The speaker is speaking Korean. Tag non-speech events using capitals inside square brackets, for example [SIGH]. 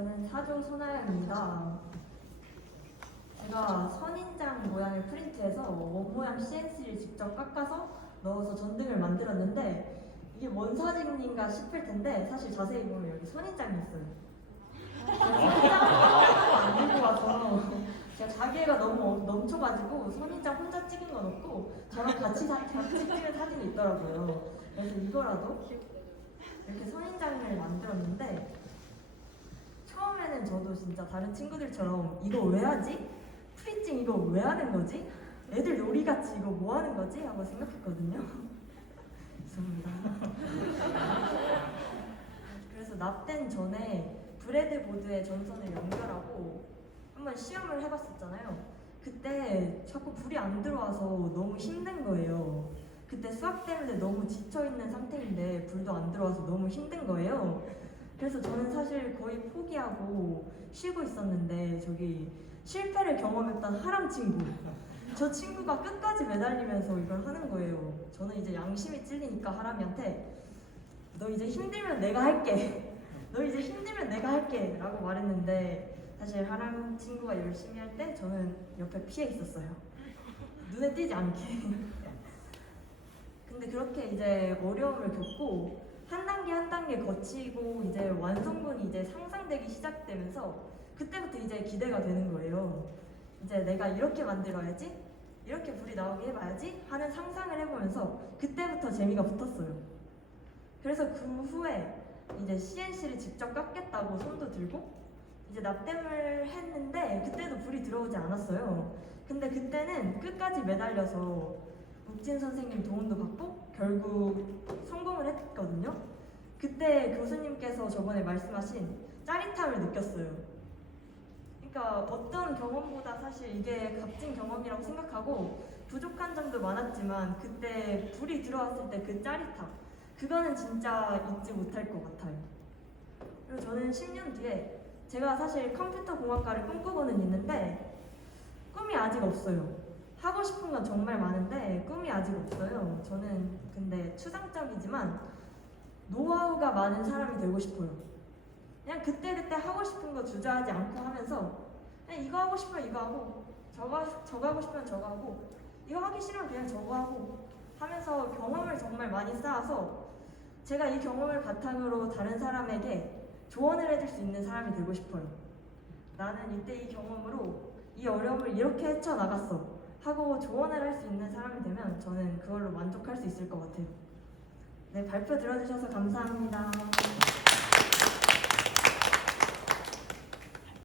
저는 사조 소나영입니다. 제가 선인장 모양을 프린트해서 원 모양 CNC를 직접 깎아서 넣어서 전등을 만들었는데 이게 원사진인가 싶을 텐데 사실 자세히 보면 여기 선인장이 있어요. 제가 선인장 안 들고 와서 제가 자기애가 너무 넘쳐가지고 선인장 혼자 찍은 건 없고 저랑 같이, 사, 같이 찍은 사진이 있더라고요. 그래서 이거라도 이렇게 선인장을 만들었는데 처음에는 저도 진짜 다른 친구들처럼 이거 왜 하지? 프리징 이거 왜 하는 거지? 애들 놀이같이 이거 뭐 하는 거지? 하고 생각했거든요. [LAUGHS] 죄송합니다. [LAUGHS] 그래서 납된 전에 브레드보드에 전선을 연결하고 한번 시험을 해봤었잖아요. 그때 자꾸 불이 안 들어와서 너무 힘든 거예요. 그때 수학 때문에 너무 지쳐있는 상태인데 불도 안 들어와서 너무 힘든 거예요. 그래서 저는 사실 거의 포기하고 쉬고 있었는데 저기 실패를 경험했던 하람 친구 저 친구가 끝까지 매달리면서 이걸 하는 거예요. 저는 이제 양심이 찔리니까 하람이한테 너 이제 힘들면 내가 할게. 너 이제 힘들면 내가 할게. 라고 말했는데 사실 하람 친구가 열심히 할 때 저는 옆에 피해 있었어요. 눈에 띄지 않게. 근데 그렇게 이제 어려움을 겪고 한 단계 한 단계 거치고 이제 완성본이 이제 상상되기 시작되면서 그때부터 이제 기대가 되는 거예요. 이제 내가 이렇게 만들어야지, 이렇게 불이 나오게 해봐야지 하는 상상을 해보면서 그때부터 재미가 붙었어요. 그래서 그 후에 이제 CNC를 직접 깎겠다고 손도 들고 이제 납땜을 했는데 그때도 불이 들어오지 않았어요. 근데 그때는 끝까지 매달려서 묵진 선생님 도움도 받고 결국 성공을 했거든요. 그때 교수님께서 저번에 말씀하신 짜릿함을 느꼈어요. 그러니까 어떤 경험보다 사실 이게 값진 경험이라고 생각하고 부족한 점도 많았지만 그때 불이 들어왔을 때 그 짜릿함 그거는 진짜 잊지 못할 것 같아요. 그리고 저는 10년 뒤에 제가 사실 컴퓨터 공학과를 꿈꾸고는 있는데 꿈이 아직 없어요. 하고 싶은 건 정말 많은데 꿈이 아직 없어요. 저는 근데 추상적이지만 노하우가 많은 사람이 되고 싶어요. 그냥 그때그때 하고 싶은 거 주저하지 않고 하면서 그냥 이거 하고 싶으면 이거 하고 저거, 저거 하고 싶으면 저거 하고 이거 하기 싫으면 그냥 저거 하고 하면서 경험을 정말 많이 쌓아서 제가 이 경험을 바탕으로 다른 사람에게 조언을 해줄 수 있는 사람이 되고 싶어요. 나는 이때 이 경험으로 이 어려움을 이렇게 헤쳐나갔어. 하고 조언을 할 수 있는 사람이 되면 저는 그걸로 만족할 수 있을 것 같아요. 네, 발표 들어주셔서 감사합니다.